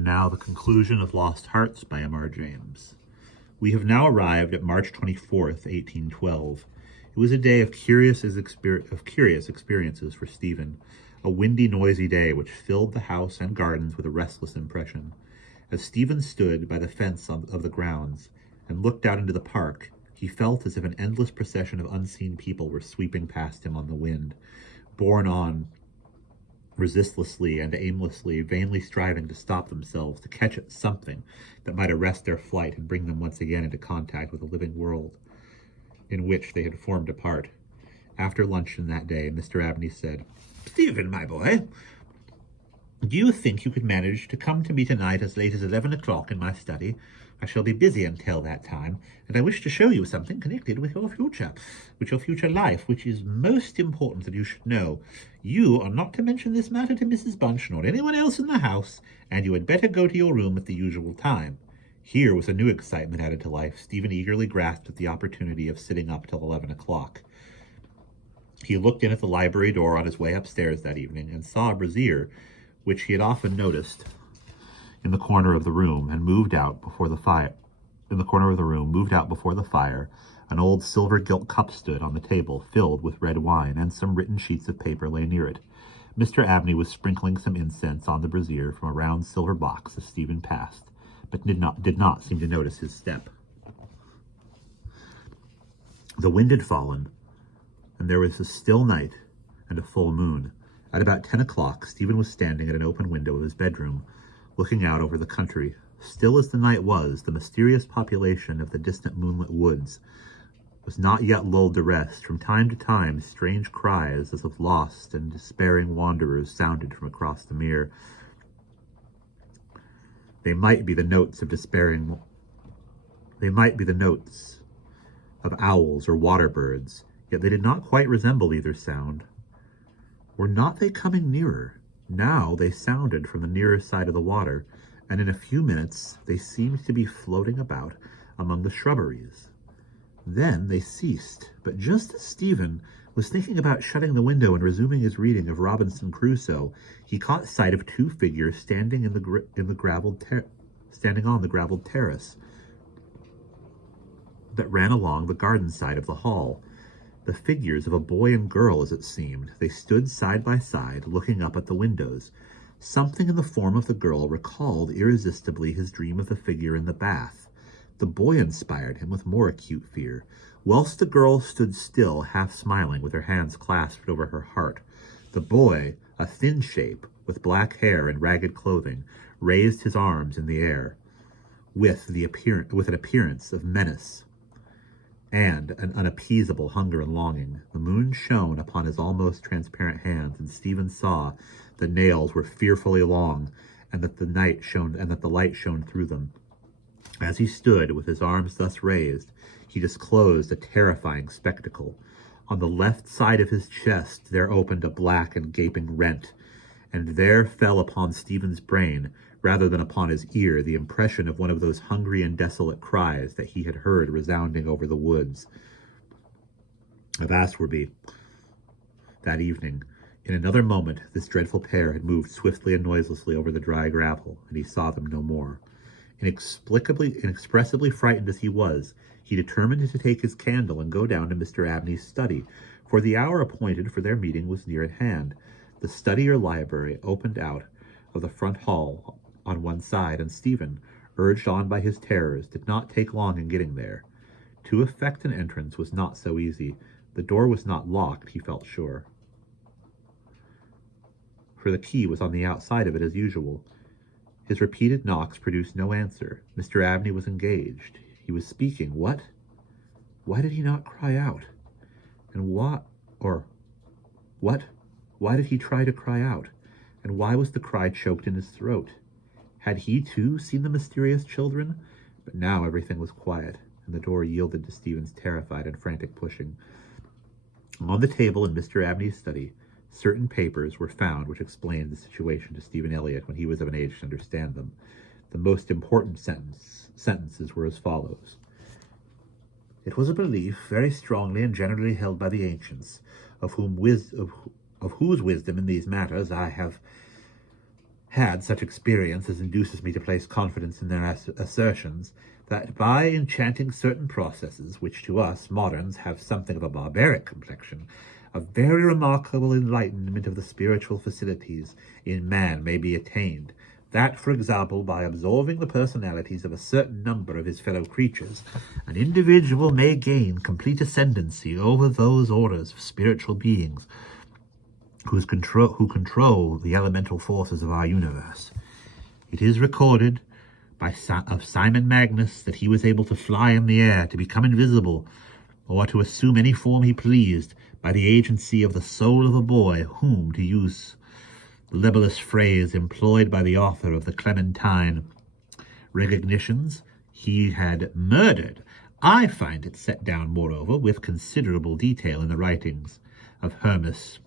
And now the conclusion of Lost Hearts by M.R. James. We have now arrived at March 24th, 1812. It was a day of curious experiences for Stephen, a windy, noisy day which filled the house and gardens with a restless impression. As Stephen stood by the fence of the grounds and looked out into the park, he felt as if an endless procession of unseen people were sweeping past him on the wind, borne on resistlessly and aimlessly, vainly striving to stop themselves, to catch at something that might arrest their flight and bring them once again into contact with the living world in which they had formed a part. After luncheon that day, Mr. Abney said, "Stephen, my boy, do you think you could manage to come to me tonight as late as 11 o'clock in my study? I shall be busy until that time, and I wish to show you something connected with your future life, which is most important that you should know. You are not to mention this matter to Mrs. Bunch nor anyone else in the house, and you had better go to your room at the usual time." Here was a new excitement added to life. Stephen eagerly grasped at the opportunity of sitting up till 11 o'clock. He looked in at the library door on his way upstairs that evening and saw a brazier, which he had often noticed in the corner of the room, and moved out before the fire. An old silver-gilt cup stood on the table, filled with red wine, and some written sheets of paper lay near it. Mr. Abney was sprinkling some incense on the brazier from a round silver box as Stephen passed, but did not seem to notice his step. The wind had fallen, and there was a still night and a full moon. At about 10 o'clock, Stephen was standing at an open window of his bedroom, looking out over the country. Still as the night was, the mysterious population of the distant moonlit woods was not yet lulled to rest. From time to time, strange cries as of lost and despairing wanderers sounded from across the mere. They might be the notes of owls or water birds, yet they did not quite resemble either sound. Were not they coming nearer? Now they sounded from the nearer side of the water, and in a few minutes they seemed to be floating about among the shrubberies. Then they ceased, but just as Stephen was thinking about shutting the window and resuming his reading of Robinson Crusoe, he caught sight of two figures standing on the gravelled terrace that ran along the garden side of the hall. The figures of a boy and girl, as it seemed. They stood side by side, looking up at the windows. Something in the form of the girl recalled irresistibly his dream of the figure in the bath. The boy inspired him with more acute fear, whilst the girl stood still, half smiling, with her hands clasped over her heart. The boy, a thin shape, with black hair and ragged clothing, raised his arms in the air, with an appearance of menace and an unappeasable hunger and longing. The moon shone upon his almost transparent hands, and Stephen saw the nails were fearfully long, and that the light shone through them. As he stood with his arms thus raised, he disclosed a terrifying spectacle. On the left side of his chest there opened a black and gaping rent, and there fell upon Stephen's brain, rather than upon his ear, the impression of one of those hungry and desolate cries that he had heard resounding over the woods of Aswarby that evening. In another moment, this dreadful pair had moved swiftly and noiselessly over the dry gravel, and he saw them no more. Inexpressibly frightened as he was, he determined to take his candle and go down to Mr. Abney's study, for the hour appointed for their meeting was near at hand. The study or library opened out of the front hall on one side, and Stephen, urged on by his terrors, did not take long in getting there. To effect an entrance was not so easy. The door was not locked, he felt sure, for the key was on the outside of it as usual. His repeated knocks produced no answer. Mr. Abney was engaged. He was speaking. What? Why did he not cry out? And what? Why did he try to cry out? And why was the cry choked in his throat? Had he, too, seen the mysterious children? But now everything was quiet, and the door yielded to Stephen's terrified and frantic pushing. On the table in Mr. Abney's study, certain papers were found which explained the situation to Stephen Elliott when he was of an age to understand them. The most important sentences were as follows. It was a belief very strongly and generally held by the ancients, of whose wisdom in these matters I have had such experience as induces me to place confidence in their assertions that by enchanting certain processes, which to us moderns have something of a barbaric complexion, a very remarkable enlightenment of the spiritual facilities in man may be attained. That, for example, by absorbing the personalities of a certain number of his fellow creatures, an individual may gain complete ascendancy over those orders of spiritual beings who control the elemental forces of our universe. It is recorded of Simon Magus that he was able to fly in the air, to become invisible, or to assume any form he pleased by the agency of the soul of a boy whom, to use the libellous phrase employed by the author of the Clementine Recognitions, he had murdered. I find it set down, moreover, with considerable detail in the writings of Hermes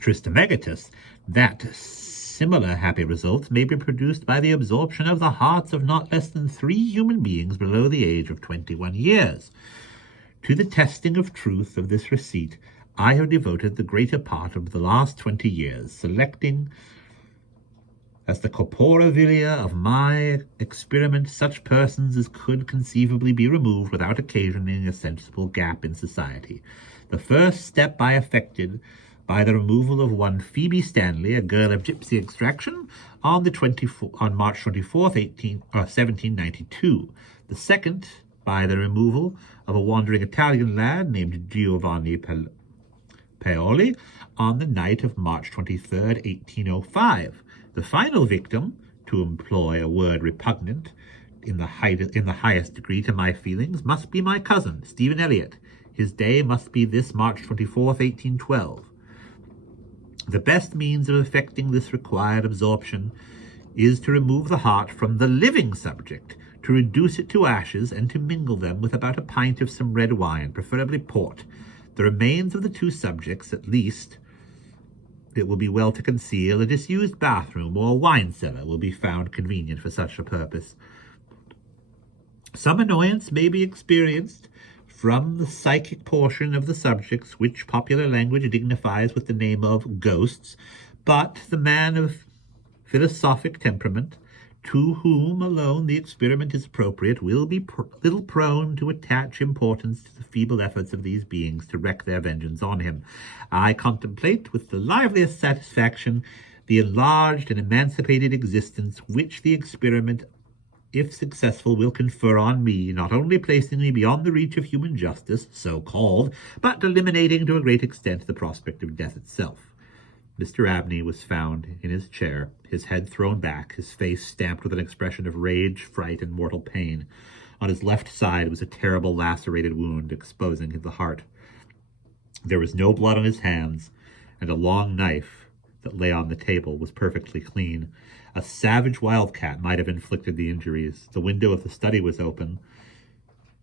Trismegistus, that similar happy results may be produced by the absorption of the hearts of not less than 3 human beings below the age of 21 years. To the testing of truth of this receipt, I have devoted the greater part of the last 20 years, selecting as the corpora vilia of my experiment such persons as could conceivably be removed without occasioning a sensible gap in society. The first step I effected by the removal of one Phoebe Stanley, a girl of gypsy extraction, on March 24th, 1792. The second, by the removal of a wandering Italian lad named Giovanni Paoli, on the night of March 23rd, 1805. The final victim, to employ a word repugnant in the highest degree to my feelings, must be my cousin, Stephen Elliott. His day must be this March 24th, 1812. The best means of effecting this required absorption is to remove the heart from the living subject, to reduce it to ashes, and to mingle them with about a pint of some red wine, preferably port. The remains of the 2 subjects, at least, it will be well to conceal. A disused bathroom or wine cellar will be found convenient for such a purpose. Some annoyance may be experienced from the psychic portion of the subjects, which popular language dignifies with the name of ghosts, but the man of philosophic temperament, to whom alone the experiment is appropriate, will be little prone to attach importance to the feeble efforts of these beings to wreak their vengeance on him. I contemplate with the liveliest satisfaction the enlarged and emancipated existence which the experiment, if successful, will confer on me, not only placing me beyond the reach of human justice, so-called, but eliminating to a great extent the prospect of death itself. Mr. Abney was found in his chair, his head thrown back, his face stamped with an expression of rage, fright, and mortal pain. On his left side was a terrible lacerated wound exposing the heart. There was no blood on his hands, and a long knife that lay on the table was perfectly clean. A savage wildcat might have inflicted the injuries. The window of the study was open,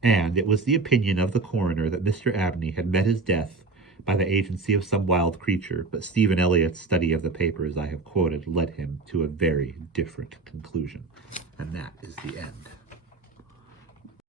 and it was the opinion of the coroner that Mr. Abney had met his death by the agency of some wild creature, but Stephen Elliott's study of the papers I have quoted led him to a very different conclusion. And that is the end.